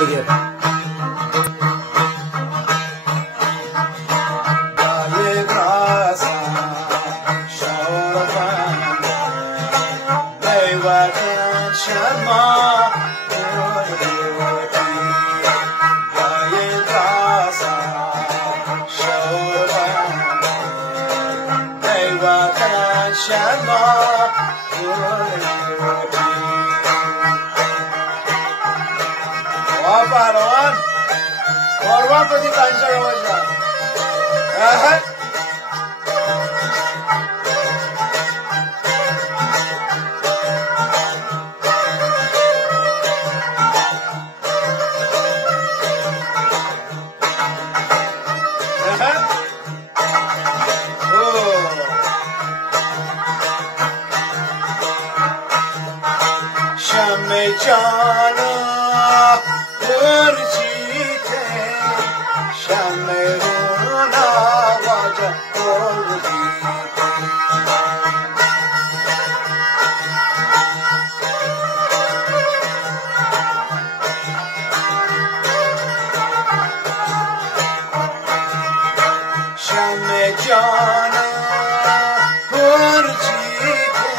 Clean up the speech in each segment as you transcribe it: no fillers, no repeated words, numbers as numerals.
بگیر قربان بدید اینجا باشم شمع جانا برچیده شمع رونا واجه بردیده شمع جانا برچیده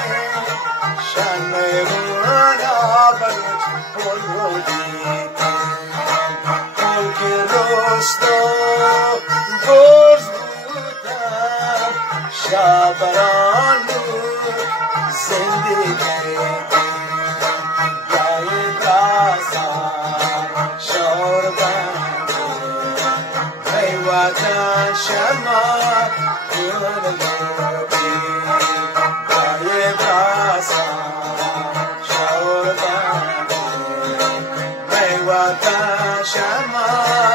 شمع رونا بردیده روستا گرز بودم شبران زندگی جای دستم شوربند ای وطن شما گلگردی جای دستم شوربند ای وطن شما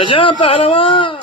بجام پهلوان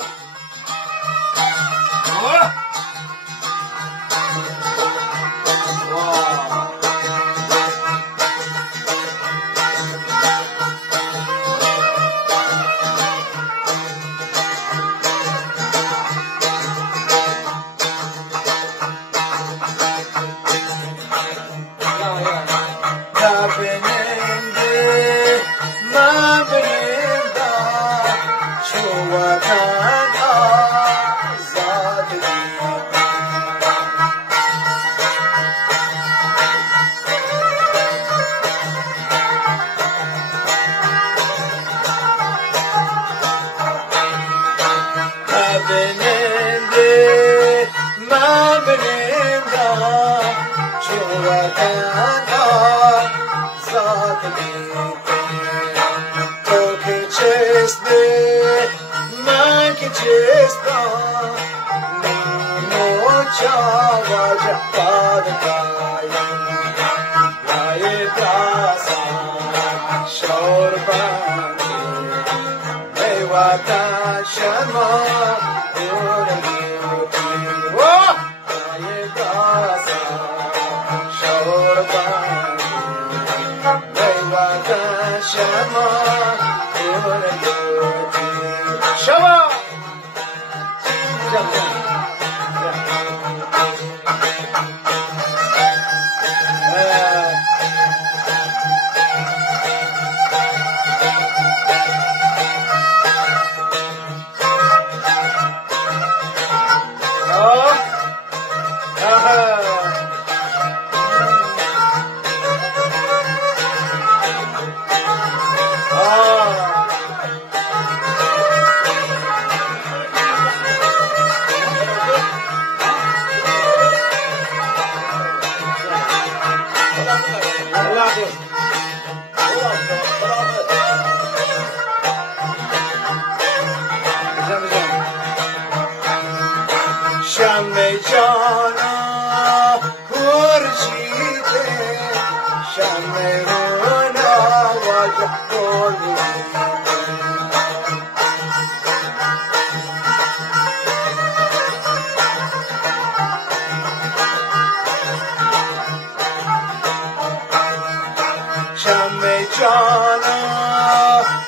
شمع جانا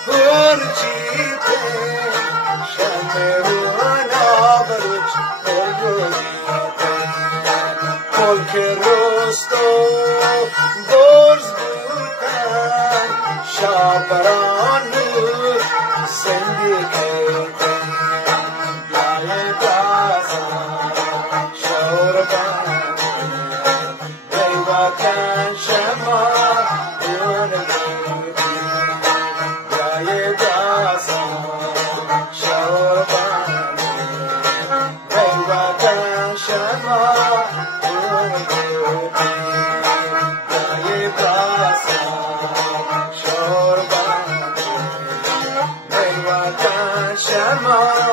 هرجیته شمع رونا بروش برویته ملک رستو برز بودن شابران نور زندگی لای بازار شوربان بیوکن شما اونگی لای بازار شوربان بیوکن شما اونگی لای بازار شوربان بیوکن شما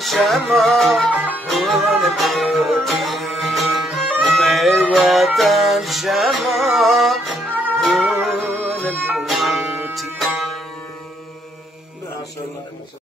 Shama, Mewatan Shama,